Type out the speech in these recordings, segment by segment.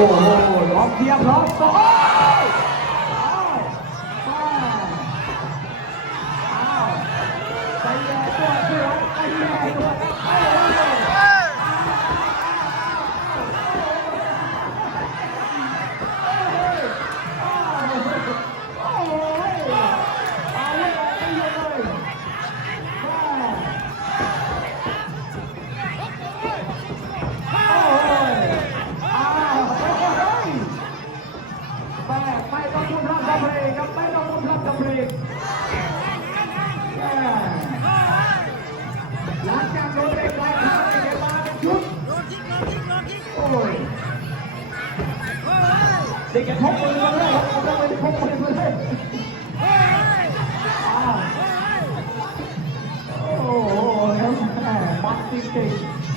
อ้โหล็อกเทียบล็อกโอ้ เด็กแกพกปืนมาเลยครับเอาไปพกปืนมาเลยอ้วโอ้โหแล้วแม่บักจริง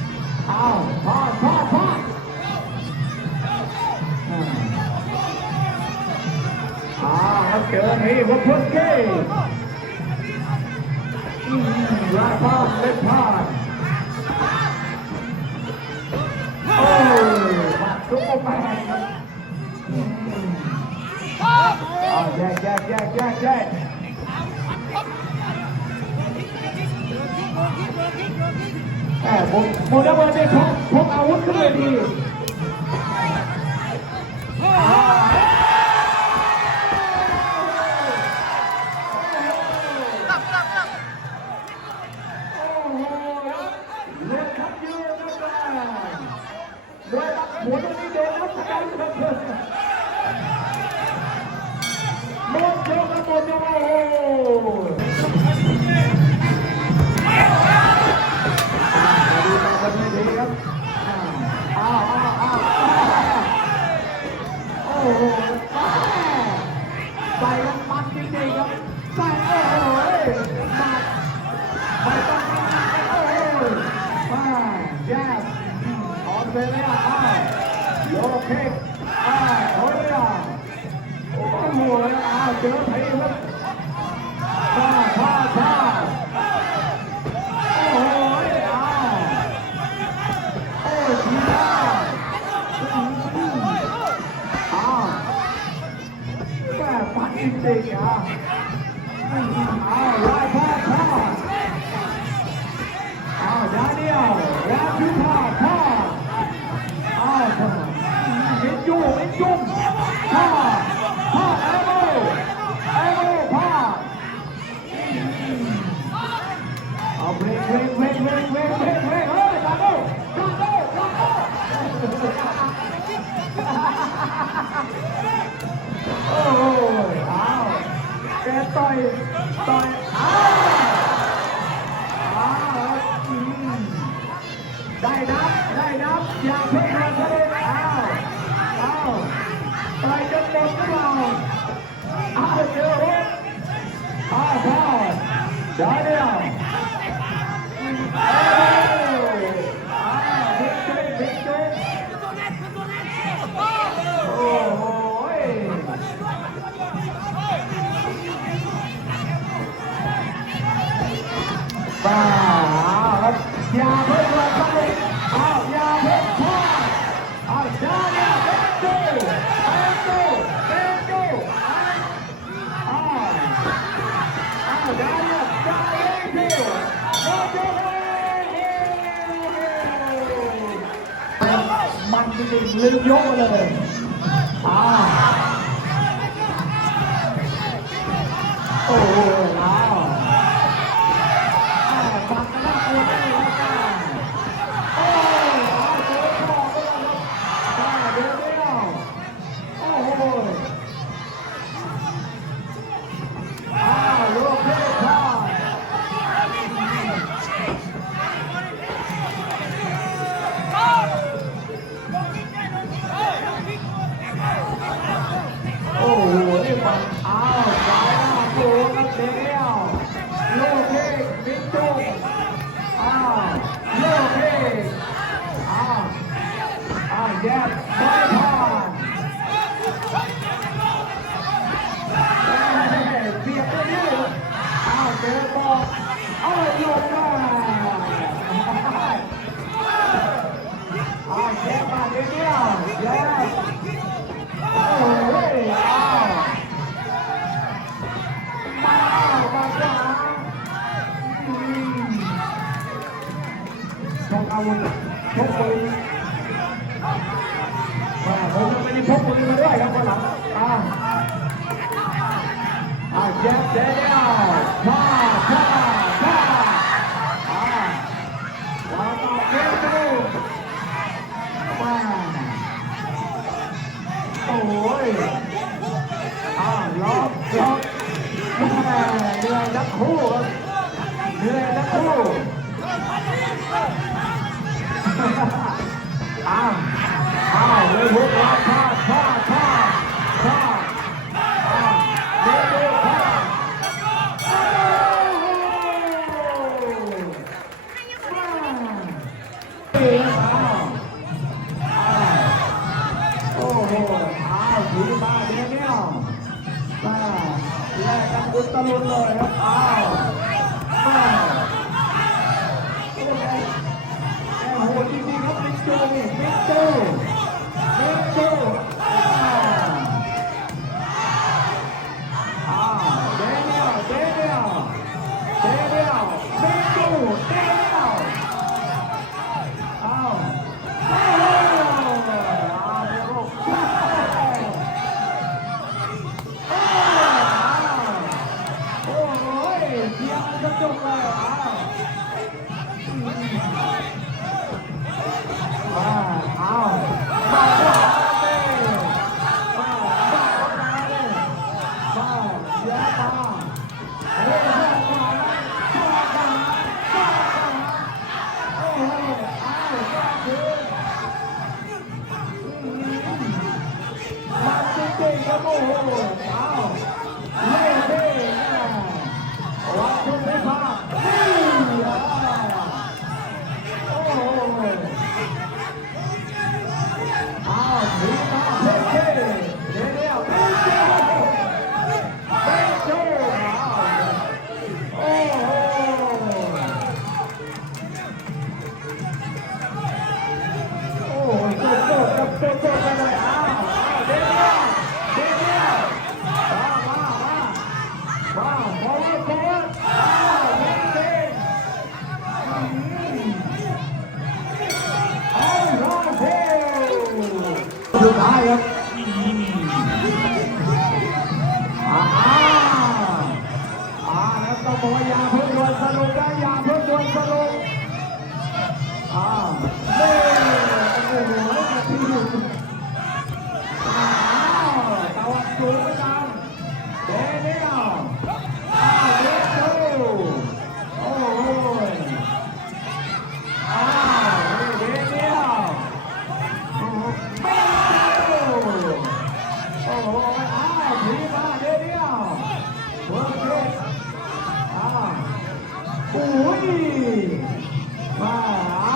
ๆอ้าวพลาดพลาดพลาดอ่าอ้าวเจอนี่วัชรเก้อืมลาพลาดเล็ดพลาด ยกแยกแยกแยกแยกแหมผมผมจะเบิร์ดได้พกพกอาวุธขึ้นเลยดี โยกเค้กอ้าวโอ้ยอะโอ้โหอ้าวเจอไทยครับพลาพาพาโอ้โหอ้าวโอ้ยทีน่าอ้าวแม่ปัดจริงๆอะอ้าวไล่พาพาอ้าวดาเนียลแล้วพิพาทพลา เอาเบรกเบรกเบรกเบรกเบรกเบรกเบรกเฮ้ยดาโก้ดาโก้าโก้โอ้ยอ้าวแกต่อยต่อยอ้าวอ้าวได้นับได้นับอย่าเพิ่งมาเลยอ้าวอ้าวต่อยจนหมดหรือเปล่าอ้าวเจอรถอ้าวพลาดดาเนีย ลืมยกมาเลยอ่าโอ้โห Howard, Hopefully, เลยหุบลาพาดพาดพาดพาดเดโดพาดโอ้โหอ้าวถือมาเดี๋ยวเนี่ยมาแลกกันอุตลุดเลยครับอ้าวอ้าว ครับโอ้โอาวเฮ้เฮ้วัดคุได้ภาพนี่โอ้ อ้โอาวทีมาเเดียวเบอเกอ้าวโอ้ยมา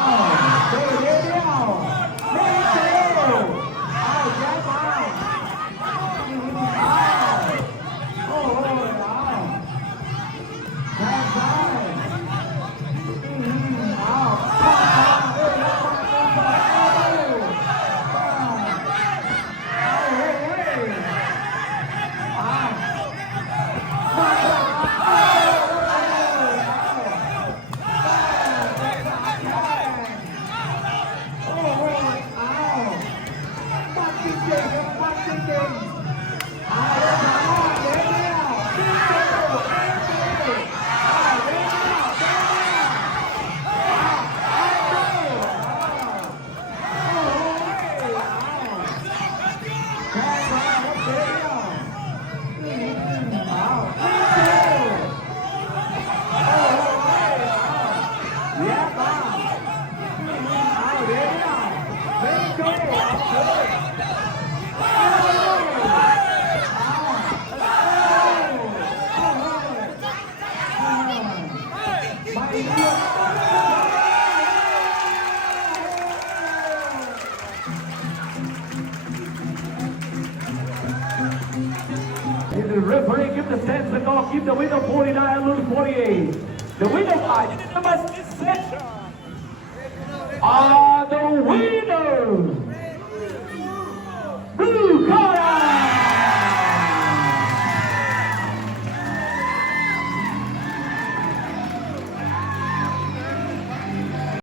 The winner. Are ah, the winners.